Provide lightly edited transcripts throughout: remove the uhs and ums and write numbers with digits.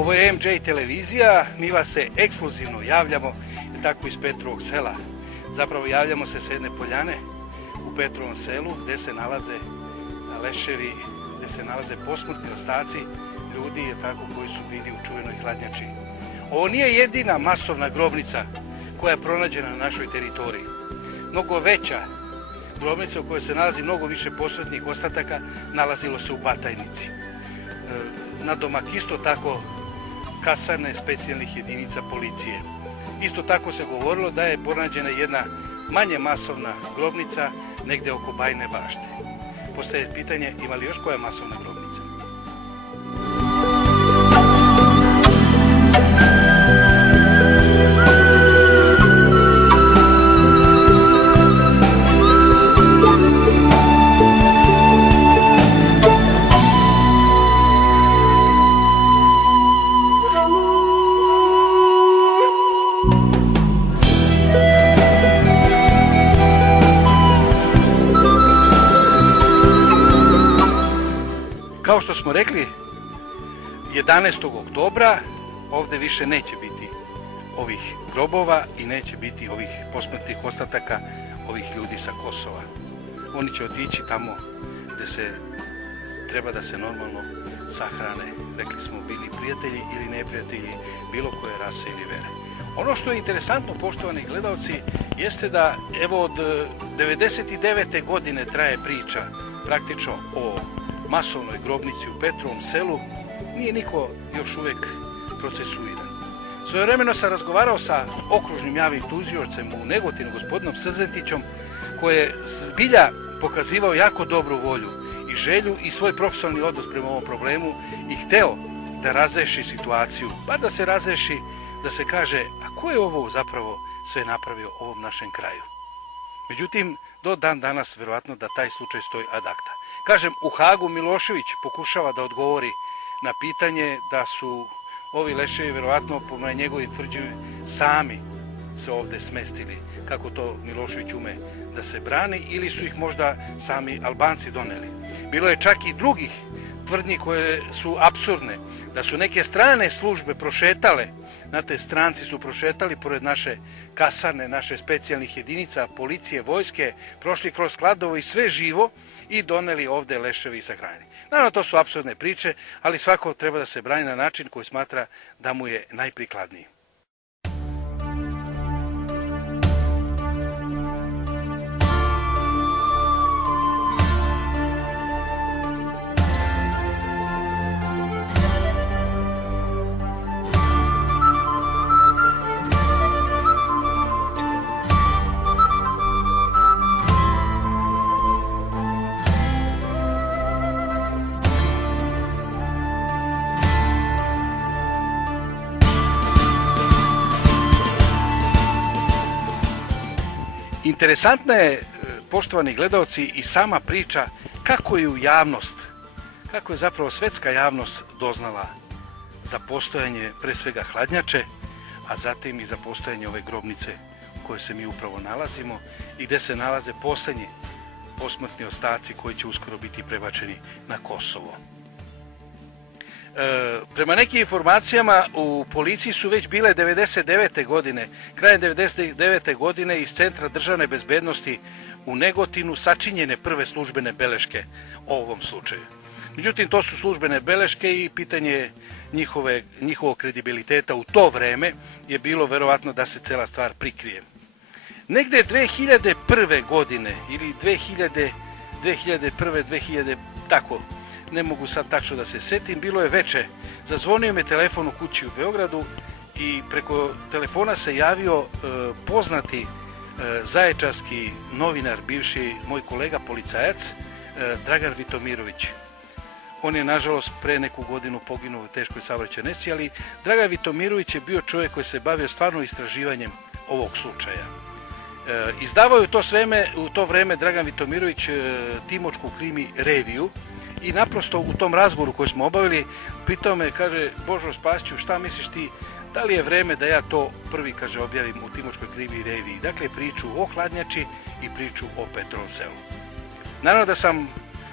Ovo je MJ televizija, mi vas se ekskluzivno javljamo tako iz Petrovog sela. Zapravo javljamo se sa jedne poljane u Petrovom selu gdje se nalaze leševi, gdje se nalaze posmrtni ostaci ljudi koji su bili u čuvenoj hladnjači. Ovo nije jedina masovna grobnica koja je pronađena na našoj teritoriji. Mnogo veća grobnica u kojoj se nalazi mnogo više posmrtnih ostataka nalazilo se u Batajnici. Na domak isto tako kasarne specijalnih jedinica policije. Isto tako se govorilo da je pronađena jedna manje masovna grobnica negdje oko Bajine Bašte. Postoje pitanje ima li još koja masovna grobnica? Kao što smo rekli, 11. oktobra ovdje više neće biti ovih grobova i neće biti ovih posmrtnih ostataka ovih ljudi sa Kosova. Oni će otići tamo gdje se treba da se normalno sahrane. Rekli smo bili prijatelji ili neprijatelji bilo koje rase ili vere. Ono što je interesantno, poštovani gledalci, jeste da evo od 99. godine traje priča praktično o masovnoj grobnici u Petrovom selu, nije niko još uvijek procesuiran. Svojevremeno sam razgovarao sa okružnim javnim tužiocem u Negotinu, gospodinom Srzetićom, koji je zbilja pokazivao jako dobru volju i želju i svoj profesionalni odnos prema ovom problemu i hteo da razreši situaciju, pa da se razreši, da se kaže, a ko je ovo zapravo sve napravio ovom našem kraju. Međutim, do dan danas vjerojatno da taj slučaj stoji ad acta. Kažem, u Hagu Milošević pokušava da odgovori na pitanje da su ovi leševi vjerojatno po njegovim tvrđima sami se ovdje smestili, kako to Milošević ume da se brani, ili su ih možda sami Albanci doneli. Bilo je čak i drugih tvrdnji koje su apsurdne, da su neke strane službe prošetale, znate, stranci su prošetali pored naše kasarne, naše specijalnih jedinica, policije, vojske, prošli kroz Kladovo i sve živo i doneli ovdje leševi i sahranjeni. Naravno, to su apsurdne priče, ali svako treba da se brani na način koji smatra da mu je najprikladniji. Interesantna je, poštovani gledalci, i sama priča kako je u javnost, kako je zapravo svetska javnost doznala za postojanje pre svega hladnjače, a zatim i za postojanje ove grobnice u kojoj se mi upravo nalazimo i gdje se nalaze posljednji posmrtni ostaci koji će uskoro biti prebačeni na Kosovo. Prema nekim informacijama u policiji su već bile 99. godine, krajem 99. godine iz Centra državne bezbednosti u Negotinu sačinjene prve službene beleške o ovom slučaju. Međutim, to su službene beleške i pitanje njihovog kredibiliteta u to vreme je bilo verovatno da se cela stvar prikrije. Negde 2001. godine ili 2001. tako, ne mogu sad tačno da se setim, bilo je veče, zazvonio me telefon u kući u Beogradu i preko telefona se javio poznati zaječarski novinar, bivši moj kolega policajac, Dragan Vitomirović. On je, nažalost, pre neku godinu poginuo u teškoj saobraćajnoj nesreći, ali Dragan Vitomirović je bio čovjek koji se bavio stvarno istraživanjem ovog slučaja. Izdavao je u to vreme Dragan Vitomirović timočku krimi reviju i naprosto u tom razgovoru koji smo obavili pitao me, kaže, Božo Spasiću, šta misliš ti, da li je vreme da ja to prvi, kaže, objavim u timočkoj krimi reviji? Dakle, priču o hladnjači i priču o Petrovom selu. Naravno da sam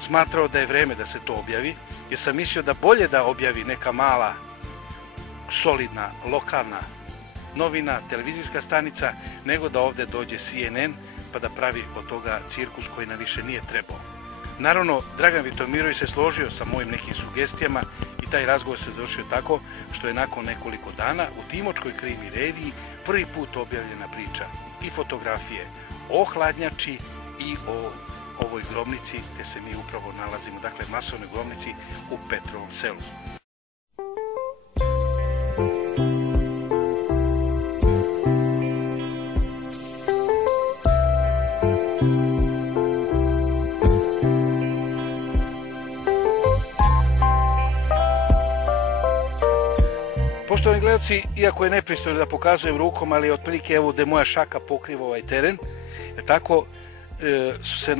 smatrao da je vreme da se to objavi, jer sam mislio da bolje da objavi neka mala solidna lokalna novina, televizijska stanica, nego da ovdje dođe CNN pa da pravi od toga cirkus koji nam više nije trebao. Naravno, Dragan Vitomirović se složio sa mojim nekim sugestijama i taj razgovor se završio tako što je nakon nekoliko dana u Timočkoj krimi reviji prvi put objavljena priča i fotografije o hladnjači i o ovoj grobnici gdje se mi upravo nalazimo, dakle masovnoj grobnici u Petrovom Selu. Poštovani gledalci, iako je nepristojno da pokazujem rukom, ali otprilike evo gdje moja šaka pokriva ovaj teren, tako su se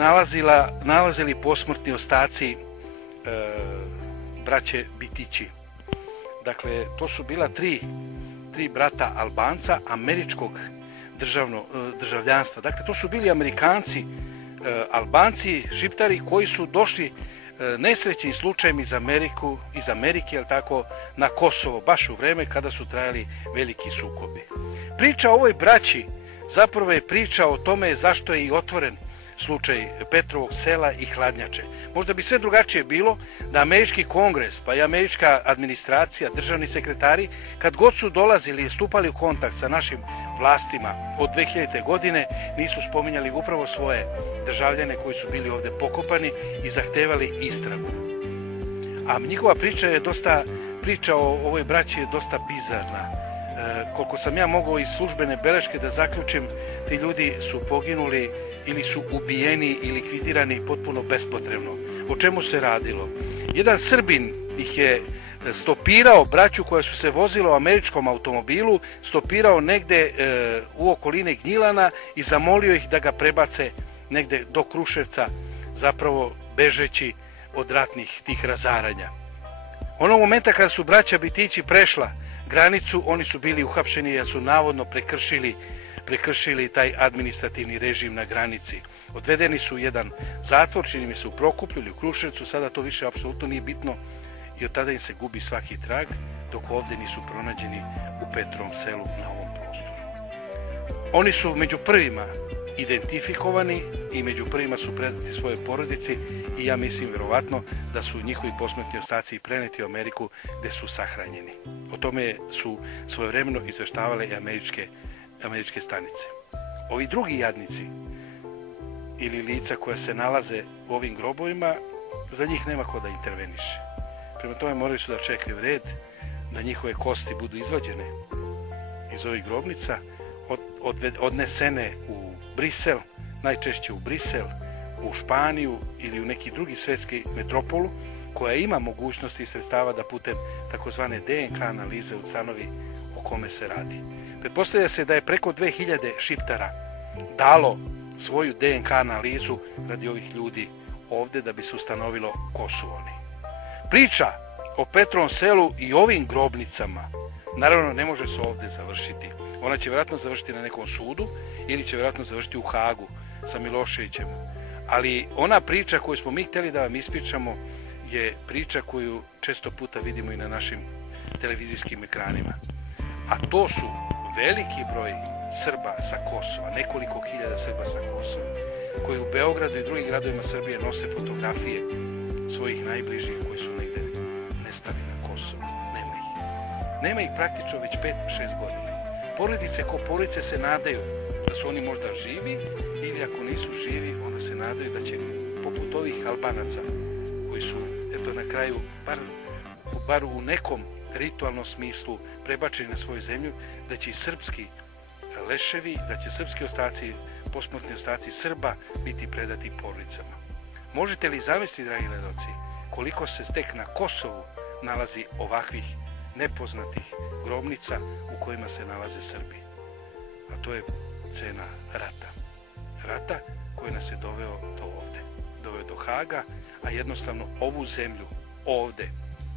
nalazili posmrtni ostaci braće Bitići. Dakle, to su bila tri brata Albanca američkog državljanstva. Dakle, to su bili Amerikanci, Albanci, Šiptari koji su došli nesrećnim slučajem iz Amerike, jel tako, na Kosovo, baš u vreme kada su trajali veliki sukobi. Priča o ovoj braći zapravo je priča o tome zašto je i otvoren slučaj Petrovog Sela i hladnjače. Možda bi sve drugačije bilo da američki kongres, pa i američka administracija, državni sekretari, kad god su dolazili i stupali u kontakt sa našim vlastima od 2000. godine, nisu spominjali upravo svoje državljane koji su bili ovdje pokopani i zahtevali istragu. A njihova priča o ovoj braći je dosta bizarna. Koliko sam ja mogao iz službene beleške da zaključim, ti ljudi su poginuli ili su ubijeni i likvidirani potpuno bespotrebno. O čemu se radilo? Jedan Srbin ih je stopirao, braću koja su se vozila u američkom automobilu, stopirao negde u okoline Gnjilana i zamolio ih da ga prebace negde do Kruševca, zapravo bežeći od ratnih tih razaranja. Onog momenta kada su braća Bitići prešla granicu, oni su bili uhapšeni jer su navodno prekršili taj administrativni režim na granici. Odvedeni su u jedan zatvor, čini mi se u Prokuplju ili u Kruševcu, sada to više apsolutno nije bitno i od tada im se gubi svaki trag, dok ovdje nisu pronađeni u Petrovom Selu na ovom prostoru. Oni su među prvima identifikovani i među prvima su predati svoje porodici i ja mislim vjerovatno da su njihovi posmrtni ostaci i preneti u Ameriku gdje su sahranjeni. O tome su svojevremeno izveštavale i američke stanice. Ovi drugi jadnici ili lica koja se nalaze u ovim grobovima, za njih nema ko da interveniše. Prema tome moraju su da čekaju red, da njihove kosti budu izvađene iz ovih grobnica, odnesene u Brisel, najčešće u Brisel, u Španiju ili u neki drugi svetski metropolu koja ima mogućnosti i sredstava da putem takozvane DNK analize ustanovi o kome se radi. Pretpostavlja se da je preko 2000 Šiptara dalo svoju DNK analizu radi ovih ljudi ovdje da bi se ustanovilo ko su oni. Priča o Petrovom Selu i ovim grobnicama naravno ne može se ovdje završiti. Ona će vjerojatno završiti na nekom sudu ili će vjerojatno završiti u Hagu sa Miloševićem. Ali ona priča koju smo mi htjeli da vam ispričamo je priča koju često puta vidimo i na našim televizijskim ekranima. A to su veliki broj Srba sa Kosova, nekoliko hiljada Srba sa Kosova, koji u Beogradu i drugim gradovima Srbije nose fotografije svojih najbližih koji su negdje nestali na Kosovu. Nema ih. Nema ih praktično već 5-6 godina. Porodice ko porodice se nadaju da su oni možda živi ili ako nisu živi, onda se nadaju da će poput ovih Albanaca koji su eto na kraju bar u nekom ritualnom smislu prebačeni na svoju zemlju, da će i srpski leševi, da će srpski ostaci, posmrtni ostaci Srba biti predati porodicama. Možete li zamisliti, dragi gledaoci, koliko se tek na Kosovu nalazi ovakvih nepoznatih grobnica u kojima se nalaze Srbi? A to je cena rata. Rata koji nas je doveo do ovde. Doveo do Haga, a jednostavno ovu zemlju ovde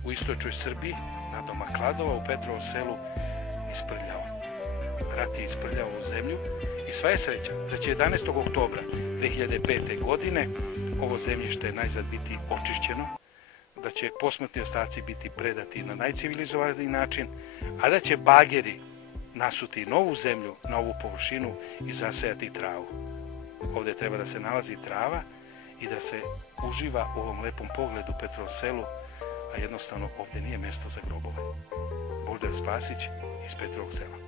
u istočnoj Srbiji, na doma Kladova u Petrovom Selu, isprljao. Rat je isprljao ovu zemlju i sva je sreća da će 11. oktobra 2005. godine ovo zemljište najzad biti očišćeno, da će posmrtni ostaci biti predati na najcivilizovaniji način, a da će bageri nasuti novu zemlju na ovu površinu i zasejati travu. Ovdje treba da se nalazi trava i da se uživa u ovom lepom pogledu Petrovom selu, a jednostavno ovdje nije mjesto za grobove. Božidar Spasić iz Petrovog sela.